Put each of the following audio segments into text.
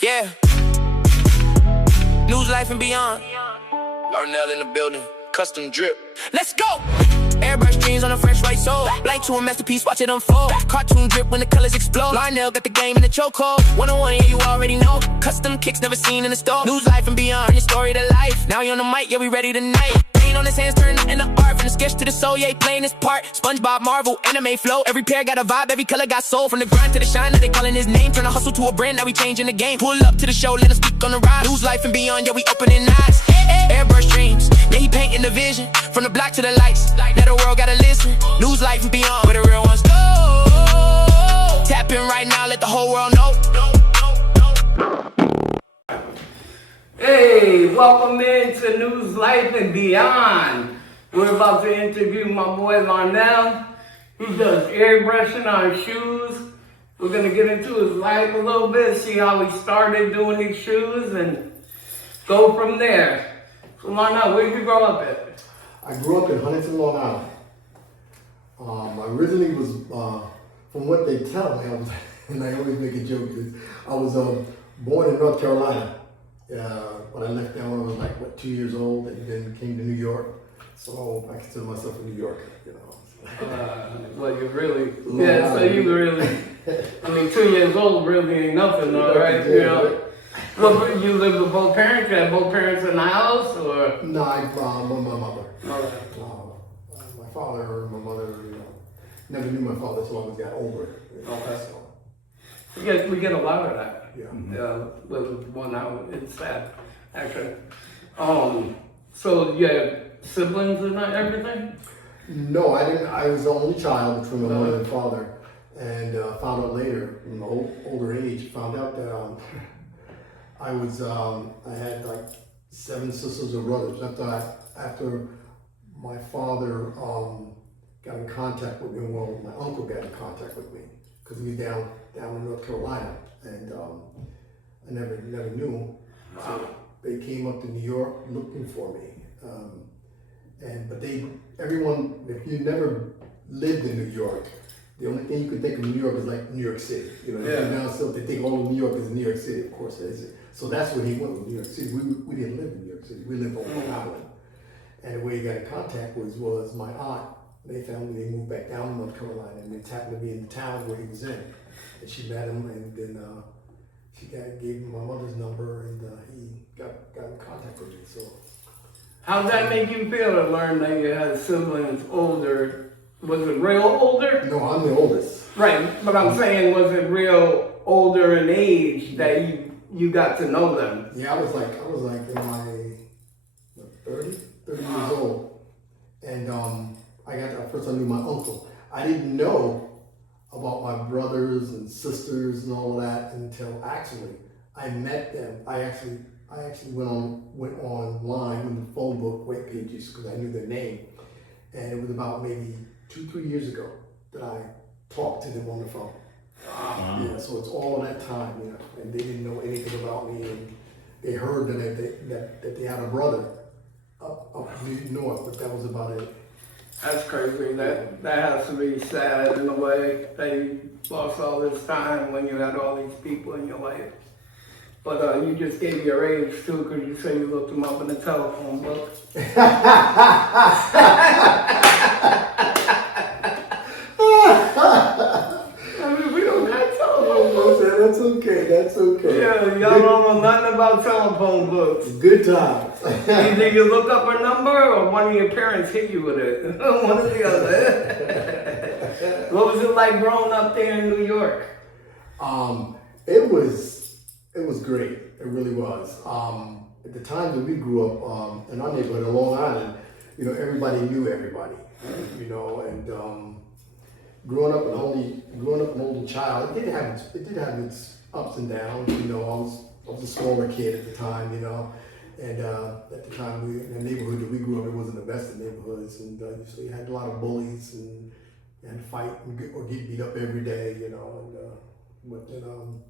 Yeah. News, life, and beyond. Larnell in the building. Custom drip. Let's go! Airbrush jeans on a fresh white sole. Blank to a masterpiece, watch it unfold. Cartoon drip when the colors explode. Larnell got the game in the chokehold. 101, yeah, you already know. Custom kicks never seen in the store. News, life, and beyond. Your story to life. Now you on the mic, yeah, we ready tonight. Paint on his hands, turn into art. From the sketch to the soul, yeah, playing his part. SpongeBob, Marvel, anime flow. Every pair got a vibe, every color got soul. From the grind to the shine, now they calling his name. Turn a hustle to a brand, now we changing the game. Pull up to the show, let us speak on the ride. News, life, and beyond, yeah, we opening eyes. Airbrush dreams, yeah, he painting the vision. From the block to the lights, now the world gotta listen. News, life, and beyond, where the real ones go. Tap in right now, let the whole world know. Hey, welcome into News, Life, and Beyond. We're about to interview my boy Larnell. He does airbrushing on shoes. We're going to get into his life a little bit, see how he started doing these shoes, and go from there. So Larnell, where did you grow up at? I grew up in Huntington, Long Island. I originally was, from what they tell me, and I always make a joke, I was born in North Carolina. When I left down when I was like, 2 years old, and then came to New York. So I consider myself a New Yorker, you know. Well, you really, yeah, so you really, I mean, 2 years old really ain't nothing, though, right? You know. Well, you live with both parents? You had both parents in the house, or? No, my mother. Okay. My father and my mother, you know, never knew my father so long as he got older. You know, Okay. so. We get a lot of that. Yeah. With one out, it's sad, actually. So you had siblings and everything? No, I didn't. I was the only child between my mother and father, and found out later, in my older age, found out that I had like 7 sisters and brothers. After my father got in contact with me, well, my uncle got in contact with me because he was down in North Carolina, and I never knew. So they came up to New York looking for me, but everyone, if you never lived in New York, the only thing you could think of New York is like New York City. You know, Yeah. now still they think all of New York is New York City, of course it is. So that's where he went with New York City. We didn't live in New York City. We lived on Long Island. And the way he got in contact was my aunt. They moved back down to North Carolina, and it happened to be in the town where he was in. And she met him, and then she gave him my mother's number, and he got in contact with me. So, How'd that make you feel to learn that you had siblings older? Was it real older? no, I'm the oldest. Right, but I'm saying, was it real older in age that you got to know them? Yeah, I was like in my 30 years old, and first I knew my uncle. I didn't know about my brothers and sisters and all of that until actually I met them. I actually went online in the phone book web pages because I knew their name, and it was about maybe 2-3 years ago that I talked to them on the phone. Yeah, so it's all that time, you know, and they didn't know anything about me, and they heard that they had a brother up north, but that was about it. That's crazy. That has to be sad in a way that you lost all this time when you had all these people in your life. But you just gave your age too, because you say you looked them up in the telephone book. I mean, we don't have telephone books. That's okay. Yeah, y'all don't know nothing about telephone books. Good times. Either you look up a number or one of your parents hit you with it. One or the other. What was it like growing up there in New York? It was great. It really was. At the time that we grew up in our neighborhood in Long Island, you know, everybody knew everybody. You know, and growing up an only child, it did have its ups and downs. You know, I was a smaller kid at the time. You know. And at the time, in the neighborhood that we grew up, it wasn't the best of neighborhoods, and so you had a lot of bullies, and you had to fight or get beat up every day, you know. And but then,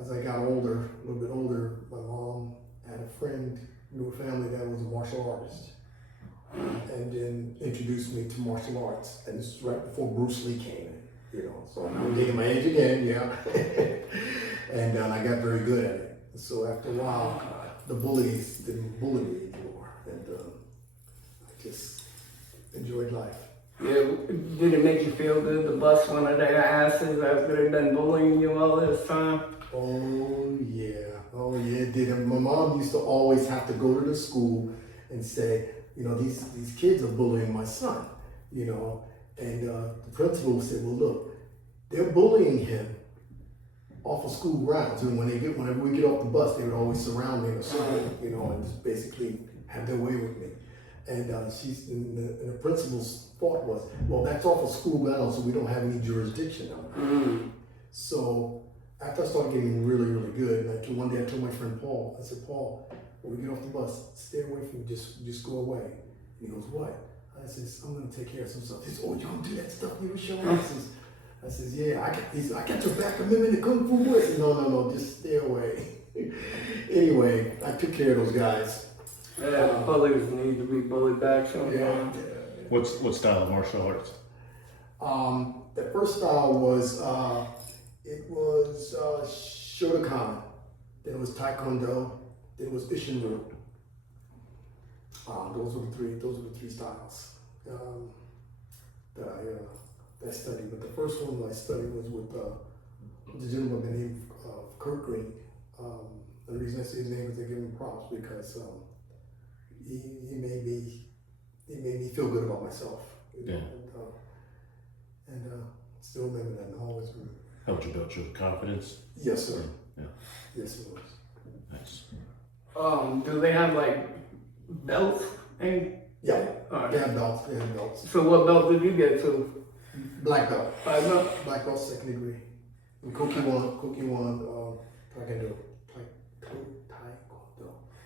as I got older, a little bit older, my mom had a friend, knew a family that was a martial artist, and then introduced me to martial arts. And this was right before Bruce Lee came in, you know. So I'm dating my age again, yeah. And I got very good at it. So after a while, the bullies didn't bully me anymore. And I just enjoyed life. Yeah, did it make you feel good to bust one of their asses after they've been bullying you all this time? Oh yeah, it did. And my mom used to always have to go to the school and say, you know, these kids are bullying my son, you know. And the principal said, well, look, they're bullying him off of school grounds. And whenever we get off the bus, they would always surround me or something, you know, and just basically have their way with me. And the principal's thought was, well, that's off of school grounds, so we don't have any jurisdiction on it. So after I started getting really, really good, and one day I told my friend Paul, I said, Paul, when we get off the bus, stay away from me, just go away. And he goes, what? I says, I'm gonna take care of some stuff. He says, oh, you don't do that stuff you were showing us. I says, yeah, I got your back. I'm in the Kung Fu boy. I said, no, just stay away. Anyway, I took care of those guys. Yeah, bullies need to be bullied back sometimes. Yeah. What style of martial arts? The first style was Shotokan, then it was Taekwondo, then it was Ishinru. Those were the three styles that I studied. But the first one I studied was with the gentleman by the name of Kurt Green. The reason I say his name is to give him props because he made me feel good about myself. You know? And still remember that and always remember. Helped you build your confidence? Yes, sir. Yeah. Yes, it was. Nice. Do they have like belts? Yeah. Alright. They have belts. So what belt did you get to? Black belt. Black belt, second degree. And Koki won Taekwondo.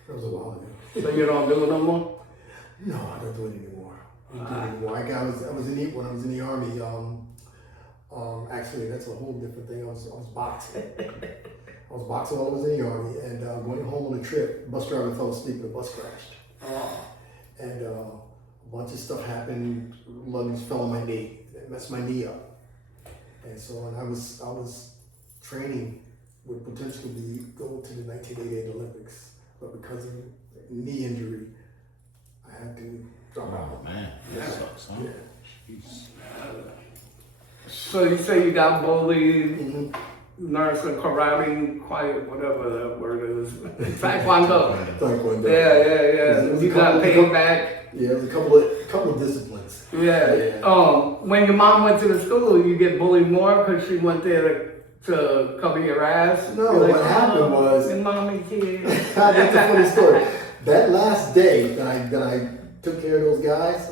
That was a while ago. So you don't do it no more? No, I don't do it anymore. I was in when I was in the Army. Actually, that's a whole different thing. I was boxing. I was boxing while I was in the Army, and going home on a trip, bus driver fell asleep and the bus crashed. And a bunch of stuff happened. Luggage fell on my knee. It messed my knee up. And so, I was training would potentially go to the 1988 Olympics, but because of knee injury, I had to drop out. Oh man, that sucks, huh? Yeah. Jeez. So you say you got bullied, Mm-hmm. some karate, quiet, whatever that word is. Taekwondo. Taekwondo. Yeah. You got paid back. Yeah, it was a couple of disciplines. Yeah. When your mom went to the school, you get bullied more because she went there to cover your ass? No, what happened was... And mommy kid. That's a funny story. That last day that I took care of those guys,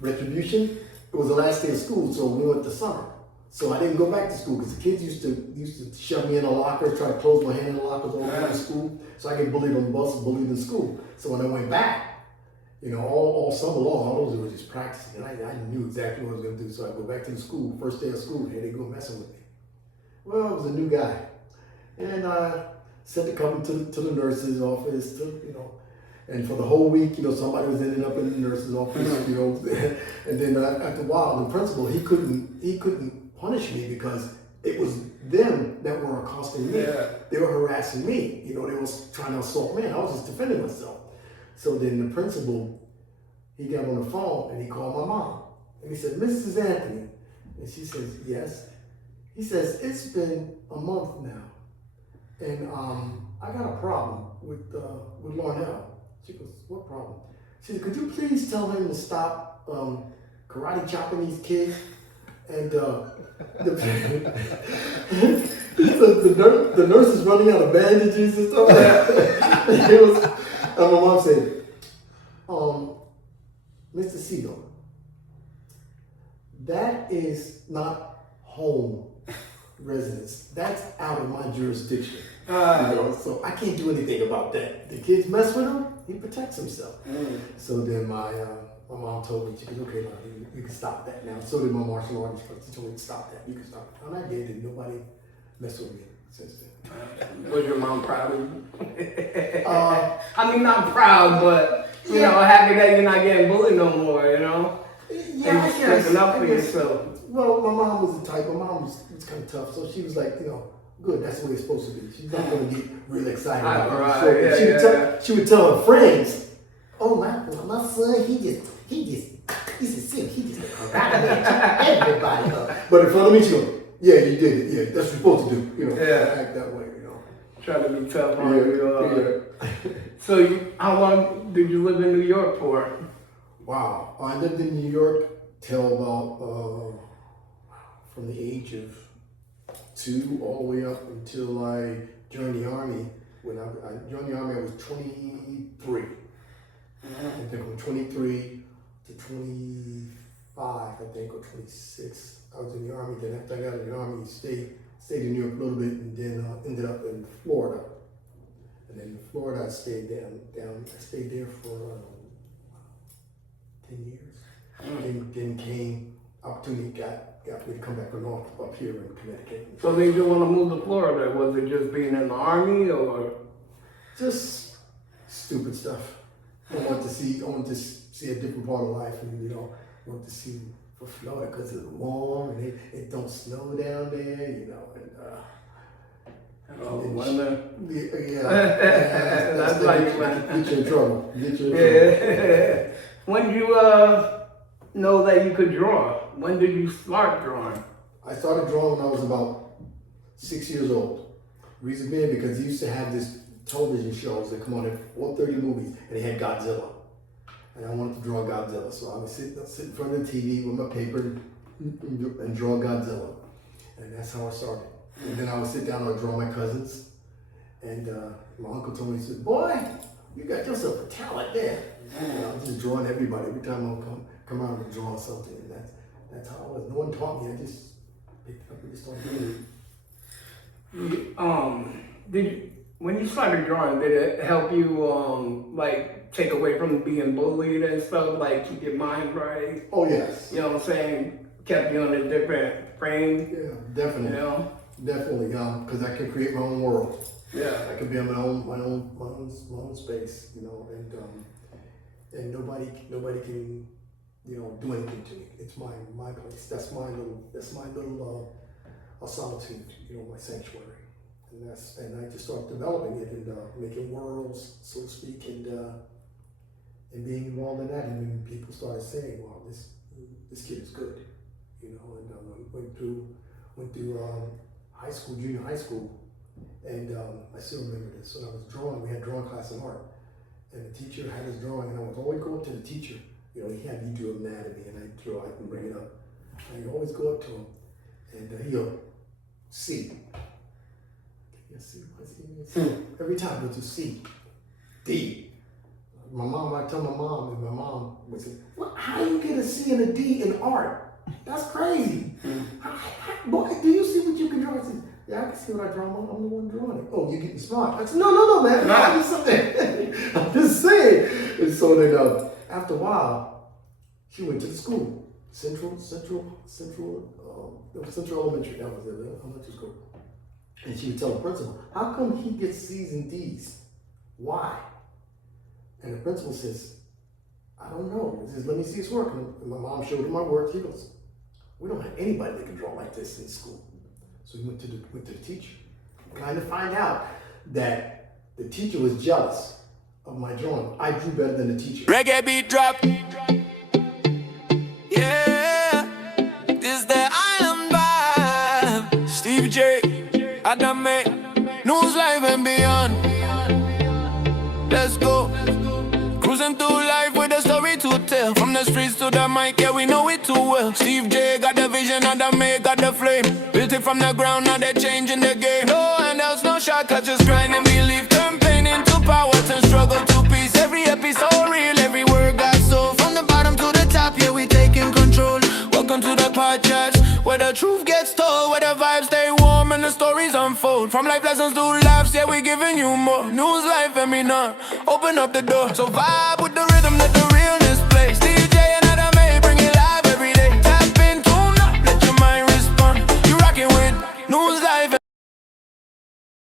retribution, it was the last day of school, so we went to summer. So I didn't go back to school because the kids used to shove me in a locker, try to close my hand in the lockers all around school. So I get bullied on the bus, bullied in school. So when I went back, you know, all summer long, all those were just practicing. And I knew exactly what I was going to do. So I go back to the school, first day of school, here they go messing with me. Well, I was a new guy. And I sent to come to the nurse's office, and for the whole week, somebody was ending up in the nurse's office, and then after a while, the principal, he couldn't punish me because it was them that were accosting me. Yeah. They were harassing me. They was trying to assault me. I was just defending myself. So then the principal, he got on the phone and he called my mom. And he said, Mrs. Anthony. And she says, yes. He says, it's been a month now. And I got a problem with Larnell. She goes, what problem? She said, could you please tell him to stop karate chopping these kids? And the nurse is running out of bandages and stuff like that. And my mom said, Mr. Siegel, that is not home residence. That's out of my jurisdiction. So I can't do anything about that. The kids mess with him, he protects himself. So then my mom told me, she goes, okay, you can stop that now. So did my martial artist coach. She told me to stop that. You can stop it. And I did, and nobody messed with me since then. Was your mom proud of you? I mean, not proud, but, happy that you're not getting bullied no more, Yeah, and you're up for yourself. Well, my mom was the type. My mom was kind of tough, so she was like, Good, that's the way it's supposed to be. She's not going to get real excited Right, about right, it. yeah, She would tell her friends, "Oh my son, he's a simp. He just everybody up." But in front of me, she goes, "Yeah, you did it. Yeah, that's what you're supposed to do. You know, act that way. You know." Try to be tough on you. So how long did you live in New York for? Wow, I lived in New York till about from the age of 2 all the way up until I joined the army. When I joined the army, I was 23. I think from 23 to 25, I think, or 26. I was in the army. Then after I got in the army, stayed in New York a little bit, and then ended up in Florida. And then in Florida, I stayed down. I stayed there for 10 years. Then came opportunity got me to come back up here in Connecticut. So then you want to move to Florida? Was it just being in the army or? Just stupid stuff. I want to see a different part of life, and want to see for Florida because it's warm and it don't snow down there, and that's like get you in trouble. Yeah. When did you know that you could draw? When did you start drawing? I started drawing when I was about 6 years old. Reason being because they used to have this television shows that come on at 4:30 movies, and they had Godzilla. And I wanted to draw Godzilla, so I would sit in front of the TV with my paper and draw Godzilla. And that's how I started. And then I would sit down and I'd draw my cousins. And my uncle told me, he said, "Boy, you got yourself a talent there." And I was just drawing everybody. Every time I would come out and draw something. And that's how I was. No one taught me. I just picked it up and just started doing it. When you started drawing, did it help you like take away from being bullied and stuff, like keep your mind right? Oh yes. You know what I'm saying? Kept you in a different frame. Yeah, definitely. Definitely, because I can create my own world. Yeah. I can be in my own space, and nobody can, do anything to me. It's my place. That's my little solitude, my sanctuary. And I just started developing it and making worlds, so to speak, and being involved in that. And then people started saying, "Wow, this kid is good," and went through high school, junior high school, and I still remember this. When I was drawing, we had drawing class in art, and the teacher had his drawing, and I would always go up to the teacher. He had me do anatomy, and I can bring it up. And I always go up to him, and he'll see. C. Every time it was a C, D. I tell my mom, and my mom would say, "Well, how do you get a C and a D in art? That's crazy. Boy, do you see what you can draw?" I said, "Yeah, I can see what I draw. I'm the one drawing it." "Oh, you're getting smart." I said, No, man. I'm just saying. And so then, after a while, she went to the school, Central Elementary. That was it, elementary school. And she would tell the principal, "How come he gets C's and D's? Why?" And the principal says, "I don't know." He says, "Let me see his work." And my mom showed him my work. He goes, "We don't have anybody that can draw like this in school." So he went to the teacher, kind of find out that the teacher was jealous of my drawing. I drew better than the teacher. Reggae beat drop. Yeah, this the island vibe. Steve J. Adam May, News Live and beyond. Let's go. Cruising through life with a story to tell. From the streets to the mic, yeah, we know it too well. Steve J got the vision, Adam May got the flame. Built it from the ground, now they're changing the game. No handouts, no shortcuts, just grind and believe. Turn pain into power, turn struggle to peace. Every episode real, every word got soul. From the bottom to the top, yeah, we taking control. Welcome to the podcast, where the truth gets told, where the vibes stay warm and the stories unfold. From life lessons to laughs, yeah, we giving you more. News, life, and me now. Open up the door, so vibe with the